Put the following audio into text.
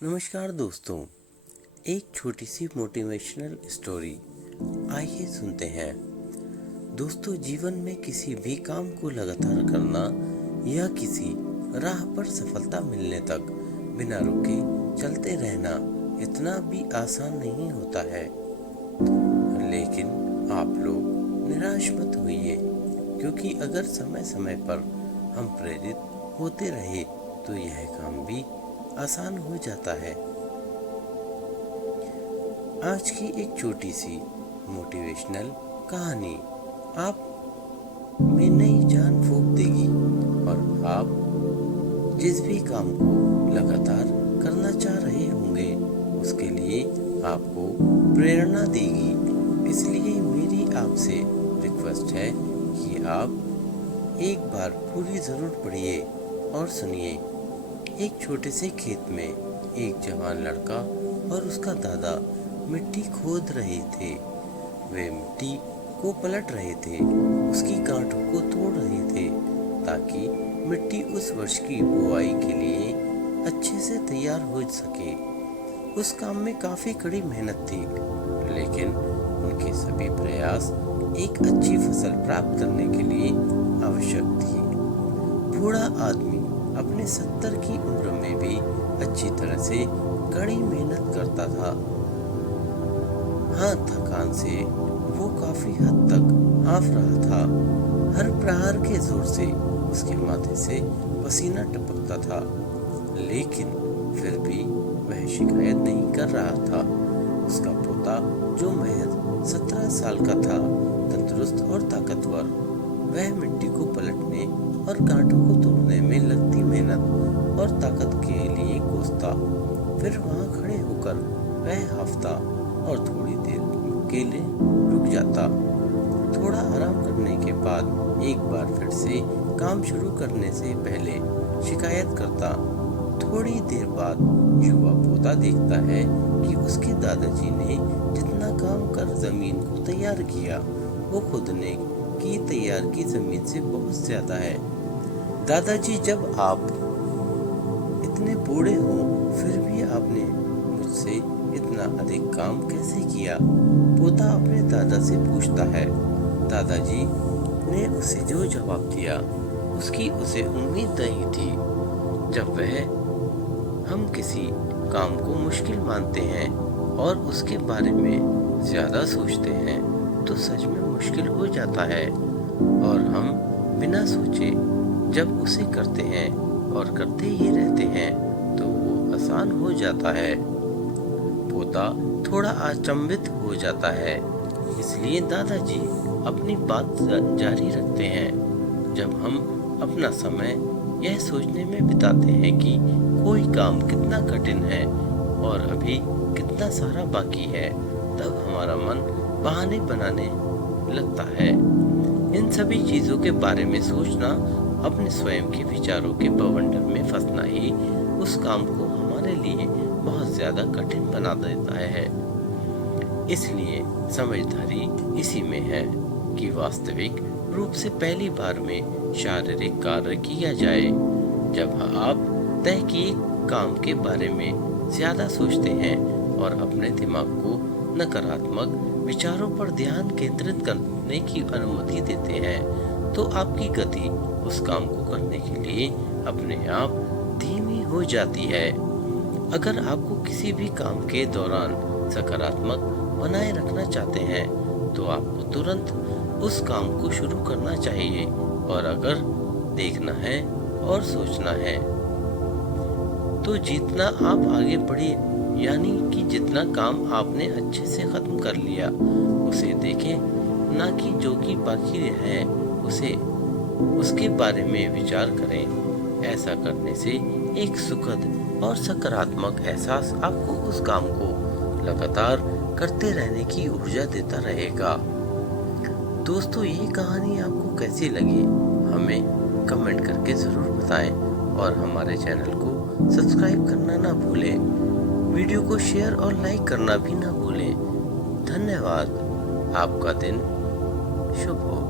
नमस्कार दोस्तों, एक छोटी सी मोटिवेशनल स्टोरी आइए सुनते हैं। दोस्तों, जीवन में किसी भी काम को लगातार करना या किसी राह पर सफलता मिलने तक बिना रुके चलते रहना इतना भी आसान नहीं होता है। लेकिन आप लोग निराश मत होइए, क्योंकि अगर समय समय पर हम प्रेरित होते रहे तो यह काम भी आसान हो जाता है। आज की एक छोटी सी मोटिवेशनल कहानी आप में नई जान फूंक देगी और आप जिस भी काम को लगातार करना चाह रहे होंगे उसके लिए आपको प्रेरणा देगी। इसलिए मेरी आपसे रिक्वेस्ट है कि आप एक बार पूरी ज़रूर पढ़िए और सुनिए। एक छोटे से खेत में एक जवान लड़का और उसका दादा मिट्टी खोद रहे थे। वे मिट्टी को पलट रहे थे, उसकी गांठों को तोड़ रहे थे ताकि मिट्टी उस वर्ष की बुआई के लिए अच्छे से तैयार हो सके। उस काम में काफी कड़ी मेहनत थी, लेकिन उनके सभी प्रयास एक अच्छी फसल प्राप्त करने के लिए आवश्यक थी। बूढ़ा आदमी अपने 70 की उम्र में भी अच्छी तरह से कड़ी मेहनत करता था। हाँ, थकान से वो काफी हद तक हांफ रहा था। हर प्रहार के जोर से उसके माथे से पसीना टपकता था, लेकिन फिर भी वह शिकायत नहीं कर रहा था। उसका पोता, जो महज 17 साल का था, तंदुरुस्त और ताकतवर, वह मिट्टी को पलटने और गांठों को तोड़ने में लगती मेहनत और ताकत के लिए कोसता। फिर वहां खड़े होकर वह हांफता और थोड़ी देर के लिए रुक जाता। थोड़ा आराम करने के बाद एक बार फिर से काम शुरू करने से पहले शिकायत करता। थोड़ी देर बाद युवा पोता देखता है कि उसके दादाजी ने जितना काम कर जमीन को तैयार किया, वो खुदने की तैयार की जमीन से बहुत ज्यादा है। दादाजी, जब आप इतने बूढ़े हो फिर भी आपने मुझसे इतना अधिक काम कैसे किया? पोता अपने दादा से पूछता है। दादाजी ने उसे जो जवाब दिया उसकी उसे उम्मीद नहीं थी। जब हम किसी काम को मुश्किल मानते हैं और उसके बारे में ज्यादा सोचते हैं तो सच में मुश्किल हो जाता है, और हम बिना सोचे जब उसे करते हैं और करते ही रहते हैं तो वो आसान हो जाता है। पोता थोड़ा अचंभित हो जाता है, इसलिए दादाजी अपनी बात जारी रखते हैं। जब हम अपना समय यह सोचने में बिताते हैं कि कोई काम कितना कठिन है और अभी कितना सारा बाकी है, तब हमारा मन बहाने बनाने लगता है। इन सभी चीजों के बारे में सोचना, अपने स्वयं के विचारों के बवंडर में फंसना ही उस काम को हमारे लिए बहुत ज्यादा कठिन बना देता है। इसलिए समझदारी इसी में है कि वास्तविक रूप से पहली बार में शारीरिक कार्य किया जाए। जब आप तय किए काम के बारे में ज्यादा सोचते हैं और अपने दिमाग को नकारात्मक विचारों पर ध्यान केंद्रित करने की अनुमति देते हैं, तो आपकी गति उस काम को करने के लिए अपने आप धीमी हो जाती है। अगर आपको किसी भी काम के दौरान सकारात्मक बनाए रखना चाहते हैं तो आपको तुरंत उस काम को शुरू करना चाहिए, और अगर देखना है और सोचना है तो जितना आप आगे बढ़े, यानी कि जितना काम आपने अच्छे से खत्म कर लिया उसे देखें, ना कि जो कि बाकी है उसके बारे में विचार करें। ऐसा करने से एक सुखद और सकारात्मक एहसास आपको उस काम को लगातार करते रहने की ऊर्जा देता रहेगा। दोस्तों, ये कहानी आपको कैसी लगी हमें कमेंट करके ज़रूर बताएं, और हमारे चैनल को सब्सक्राइब करना ना भूलें। वीडियो को शेयर और लाइक करना भी ना भूलें। धन्यवाद। आपका दिन शुभ हो।